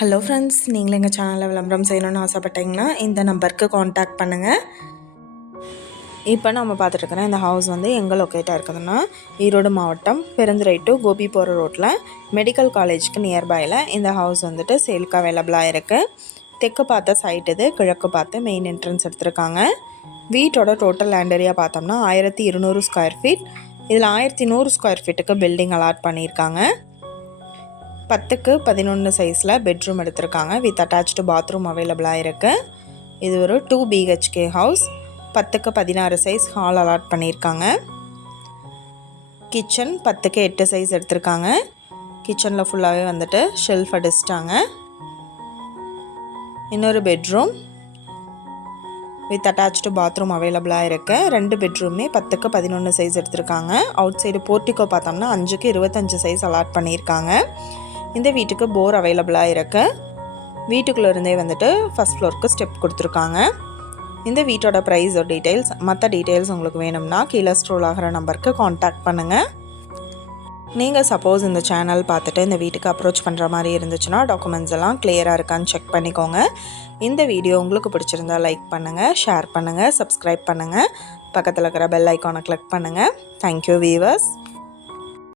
Hello friends, நீங்களும் எங்கள் சேனலில் விளம்பரம் செய்யணும்னு ஆசைப்பட்டீங்கன்னா இந்த நம்பருக்கு காண்டாக்ட் பண்ணுங்கள். இப்போ நம்ம பார்த்துட்ருக்குற இந்த ஹவுஸ் வந்து எங்கே லொக்கேட்டாக இருக்குதுன்னா, ஈரோடு மாவட்டம் பெருந்துறை டு கோபி போகிற ரோட்டில் மெடிக்கல் காலேஜுக்கு நியர்பையில் இந்த ஹவுஸ் வந்துட்டு சேலுக்கு அவைலபிளாக இருக்குது. தெற்கு பார்த்த சைட் இது, கிழக்கு பார்த்து மெயின் என்ட்ரன்ஸ் எடுத்திருக்காங்க. வீட்டோட டோட்டல் லேண்ட் ஏரியா பார்த்தோம்னா 1200 ஸ்கொயர் ஃபீட். இதில் 1100 ஸ்கொயர் ஃபீட்டுக்கு பில்டிங் அலாட் பண்ணியிருக்காங்க. 10க்கு 11 சைஸில் பெட்ரூம் எடுத்திருக்காங்க. வித் அட்டாச்டு பாத்ரூம் அவைலபிளாக இருக்குது. இது ஒரு 2 BHK ஹவுஸ். 10க்கு 16 சைஸ் ஹால் அலாட் பண்ணியிருக்காங்க. கிச்சன் 10க்கு 8 சைஸ் எடுத்திருக்காங்க. கிச்சனில் ஃபுல்லாகவே வந்துட்டு ஷெல்ஃப் அடிச்சிட்டாங்க. இன்னொரு பெட்ரூம் வித் அட்டாச்டு பாத்ரூம் அவைலபிளாக இருக்குது. 2 பெட்ரூமே 10க்கு 11 சைஸ் எடுத்திருக்காங்க. அவுட் சைடு போர்ட்டிக்கோ பார்த்தோம்னா 5க்கு 25 சைஸ் அலாட் பண்ணியிருக்காங்க. இந்த வீட்டுக்கு போர் அவைலபிளாக இருக்குது. வீட்டுக்குள்ளே இருந்தே வந்துட்டு ஃபஸ்ட் ஃப்ளோருக்கு ஸ்டெப் கொடுத்துருக்காங்க. இந்த வீட்டோட ப்ரைஸ் டீட்டெயில்ஸ், மற்ற டீட்டெயில்ஸ் உங்களுக்கு வேணும்னா கீழே ஸ்க்ரோல் ஆகிற நம்பருக்கு காண்டாக்ட் பண்ணுங்கள். நீங்கள் சப்போஸ் இந்த சேனல் பார்த்துட்டு இந்த வீட்டுக்கு அப்ரோச் பண்ணுற மாதிரி இருந்துச்சுன்னா டாக்குமெண்ட்ஸ் எல்லாம் கிளியராக இருக்கான்னு செக் பண்ணிக்கோங்க. இந்த வீடியோ உங்களுக்கு பிடிச்சிருந்தா லைக் பண்ணுங்கள், ஷேர் பண்ணுங்கள், சப்ஸ்கிரைப் பண்ணுங்கள், பக்கத்தில் இருக்கிற பெல் ஐக்கானை கிளிக் பண்ணுங்கள். Thank you viewers.